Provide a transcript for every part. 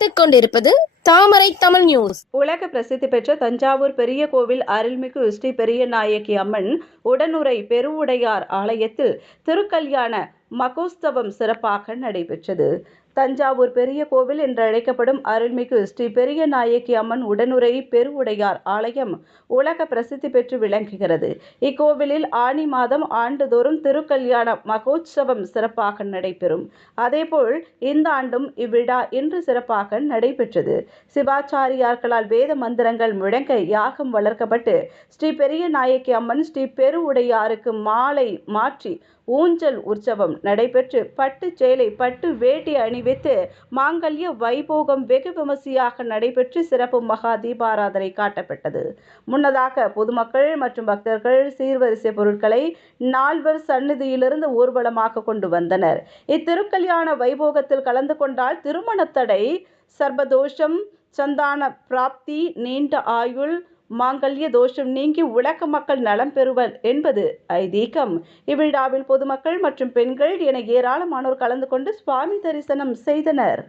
பார்த்துக் கொண்டிருப்பது தாமரை தமிழ் நியூஸ். உலக பிரசித்தி பெற்ற தஞ்சாவூர் பெரிய கோவில் அருள்மிகு ஸ்ரீ பெரிய நாயகி அம்மன் உடனுறை பெருவுடையார் ஆலயத்தில் திருக்கல்யாண மகோத்சவம் சிறப்பாக நடைபெற்றது. தஞ்சாவூர் பெரிய கோவில் என்று அழைக்கப்படும் அருள்மிகு ஸ்ரீ பெரிய நாயகி அம்மன் உடனுறை பெருவுடையார் ஆலயம் உலக பிரசித்தி பெற்று விளங்குகிறது. இக்கோவிலில் ஆனி மாதம் ஆண்டுதோறும் திருக்கல்யாண மகோத்சவம் சிறப்பாக நடைபெறும். அதேபோல் இந்த ஆண்டும் இவ்விழா இன்று சிறப்பாக நடைபெற்றது. சிவாச்சாரியார்களால் வேத மந்திரங்கள் முழங்க யாகம் வளர்க்கப்பட்டு ஸ்ரீ பெரிய நாயகி அம்மன் ஸ்ரீ பெருவுடையாருக்கு மாலை மாற்றி ஊஞ்சல் உற்சவம் நடைபெற்று பட்டு சேலை பட்டு வேட்டி அணிவித்து மாங்கல்ய வைபோகம் வெகு விமர்சையாக நடைபெற்று சிறப்பு மகா தீபாராதனை காட்டப்பட்டது. முன்னதாக பொதுமக்கள் மற்றும் பக்தர்கள் சீர்வரிசை பொருட்களை நால்வர் சந்நிதியிலிருந்து ஊர்வலமாக கொண்டு வந்தனர். இத்திருக்கல்யாண வைபோகத்தில் கலந்து கொண்டால் திருமண தடை, சர்பதோஷம், சந்தான பிராப்தி, நீண்ட ஆயுள், மாங்கல்ய தோஷம் நீங்கி உலக மக்கள் நலம் பெறுவர் என்பது ஐதீகம். இவ்விழாவில் பொதுமக்கள் மற்றும் பெண்கள் என ஏராளமானோர் கலந்து கொண்டு சுவாமி தரிசனம் செய்தனர்.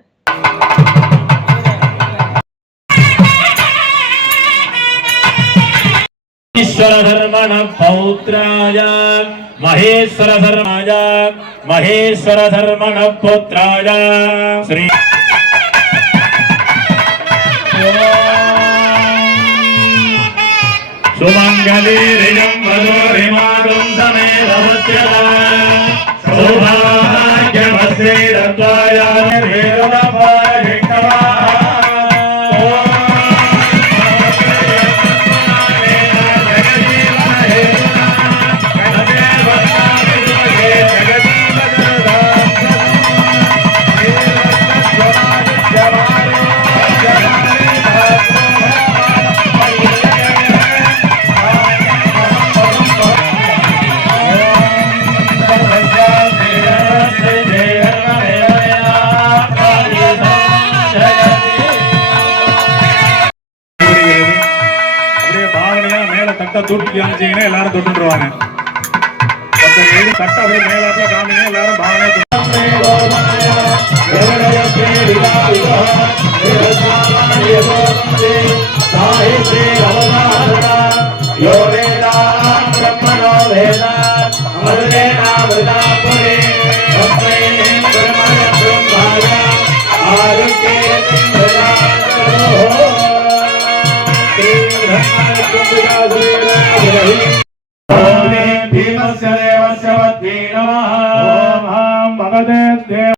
மகேஸ்வர தர்மண புத்ராய ஸ்ரீ சுமங்கலீரியம் வதோரிமாதும் சமேதவஸ்யதா சௌபாக்யவஸ்யதத்வாய வேதபாயங்கவா தூக்கி காமிச்சீங்கன்னா எல்லாரும் தொட்டுருவாங்க. தட்டை அப்படியே மேலாப்புல காமிங்க, எல்லாரும் பாவனையா